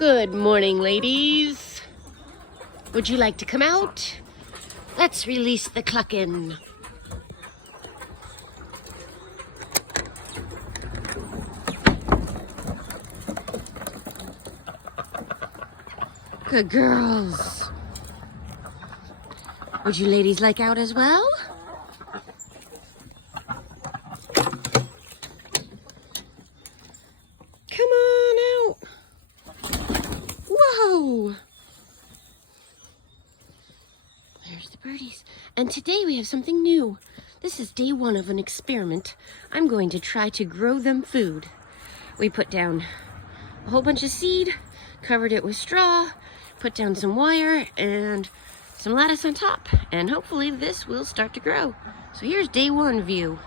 Good morning, ladies. Would you like to come out? Let's release the cluckin'. Good girls. Would you ladies like out as well? Come on out. Whoa. There's the birdies. And today we have something new. This is day one of an experiment. I'm going to try to grow them food. We put down a whole bunch of seed, covered it with straw, put down some wire and some lattice on top, and hopefully this will start to grow. So here's day one view.